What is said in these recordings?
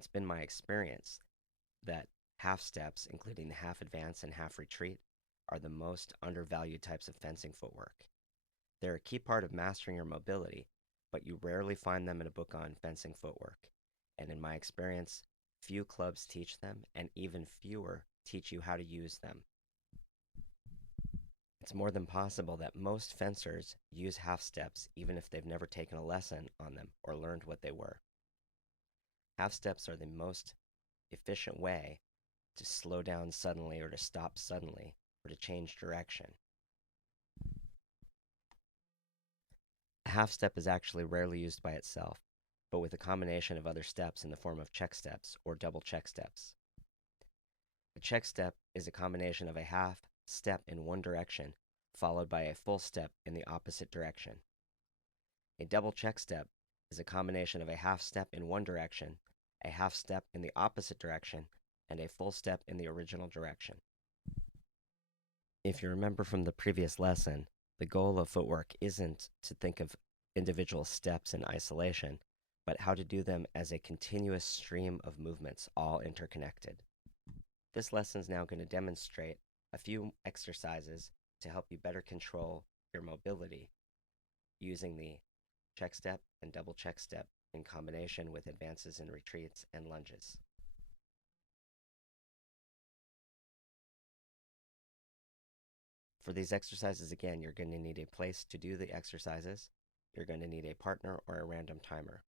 It's been my experience that half steps, including the half advance and half retreat, are the most undervalued types of fencing footwork. They're a key part of mastering your mobility, but you rarely find them in a book on fencing footwork. And in my experience, few clubs teach them, and even fewer teach you how to use them. It's more than possible that most fencers use half steps even if they've never taken a lesson on them or learned what they were. Half steps are the most efficient way to slow down suddenly or to stop suddenly or to change direction. A half step is actually rarely used by itself, but with a combination of other steps in the form of check steps or double check steps. A check step is a combination of a half step in one direction followed by a full step in the opposite direction. A double check step is a combination of a half step in one direction, a half step in the opposite direction, and a full step in the original direction. If you remember from the previous lesson, the goal of footwork isn't to think of individual steps in isolation, but how to do them as a continuous stream of movements, all interconnected. This lesson is now going to demonstrate a few exercises to help you better control your mobility using the check step and double check step in combination with advances and retreats and lunges. For these exercises, again, you're going to need a place to do the exercises. You're going to need a partner or a random timer.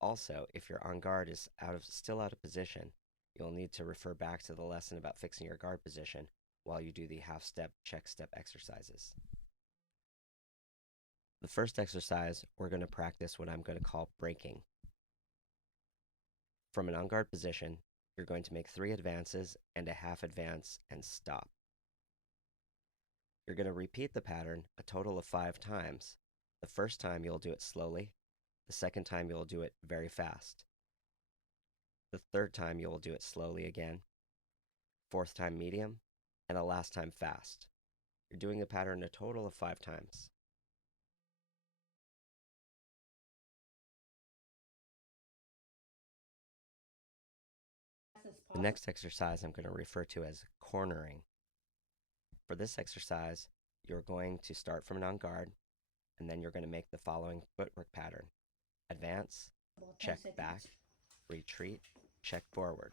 Also, if your on guard is still out of position, you'll need to refer back to the lesson about fixing your guard position while you do the half step, check step exercises. The first exercise, we're going to practice what I'm going to call breaking. From an on guard position, you're going to make 3 advances and a half advance and stop. You're going to repeat the pattern a total of 5 times. The first time you'll do it slowly. The second time you'll do it very fast. The third time you'll do it slowly again. Fourth time medium. And the last time fast. You're doing the pattern a total of 5 times. The next exercise I'm going to refer to as cornering. For this exercise, you're going to start from an on guard, and then you're going to make the following footwork pattern. Advance, check back, retreat, check forward.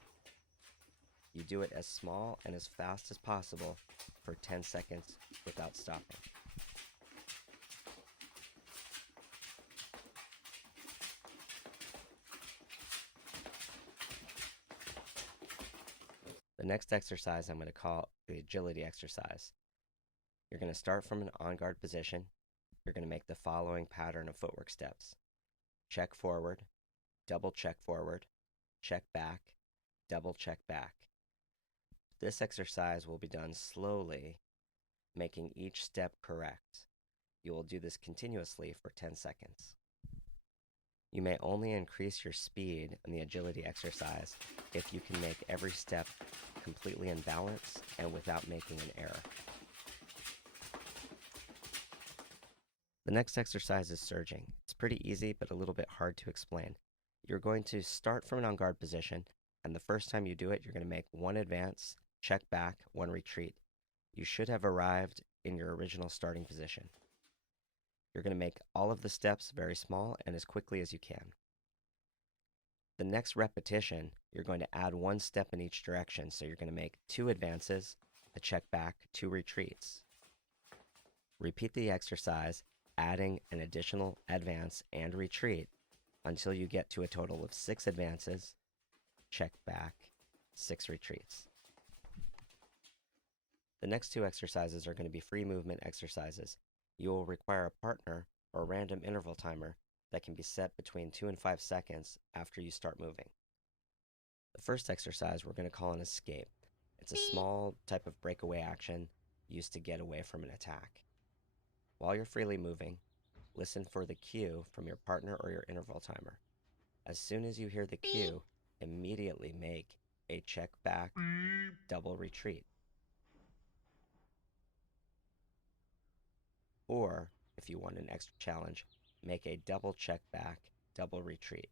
You do it as small and as fast as possible for 10 seconds without stopping. The next exercise I'm going to call the agility exercise. You're going to start from an on-guard position. You're going to make the following pattern of footwork steps. Check forward, double check forward, check back, double check back. This exercise will be done slowly, making each step correct. You will do this continuously for 10 seconds. You may only increase your speed in the agility exercise if you can make every step completely in balance and without making an error. The next exercise is surging. It's pretty easy, but a little bit hard to explain. You're going to start from an on-guard position, and the first time you do it, you're going to make 1 advance, check back, 1 retreat. You should have arrived in your original starting position. You're going to make all of the steps very small and as quickly as you can. The next repetition, you're going to add 1 step in each direction. So you're going to make 2 advances, a check back, 2 retreats. Repeat the exercise, adding an additional advance and retreat until you get to a total of 6 advances, check back, 6 retreats. The next 2 exercises are going to be free movement exercises. You will require a partner or a random interval timer that can be set between 2 and 5 seconds after you start moving. The first exercise we're going to call an escape. It's a small type of breakaway action used to get away from an attack. While you're freely moving, listen for the cue from your partner or your interval timer. As soon as you hear the cue, immediately make a check back, double retreat. Or, if you want an extra challenge, make a double check back, double retreat.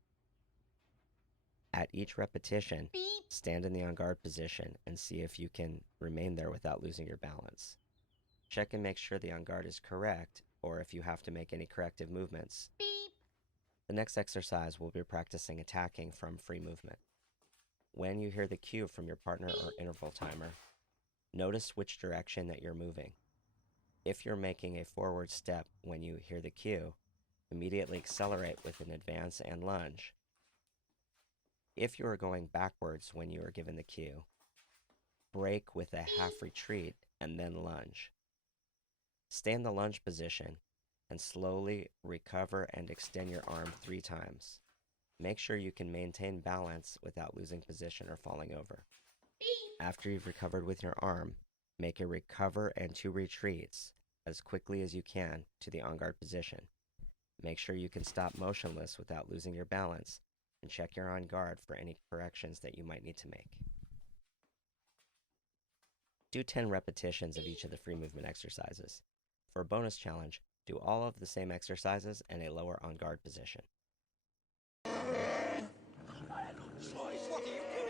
At each repetition, Beep. stand in the on guard position and see if you can remain there without losing your balance. Check and make sure the on guard is correct or if you have to make any corrective movements. Beep. The next exercise will be practicing attacking from free movement. When you hear the cue from your partner or interval timer, notice which direction that you're moving. If you're making a forward step when you hear the cue, immediately accelerate with an advance and lunge. If you are going backwards when you are given the cue, break with a half retreat and then lunge. Stay in the lunge position and slowly recover and extend your arm 3 times. Make sure you can maintain balance without losing position or falling over. After you've recovered with your arm, make a recover and 2 retreats as quickly as you can to the on guard position. Make sure you can stop motionless without losing your balance and check your on guard for any corrections that you might need to make. Do 10 repetitions of each of the free movement exercises. For a bonus challenge, do all of the same exercises in a lower on guard position. What are you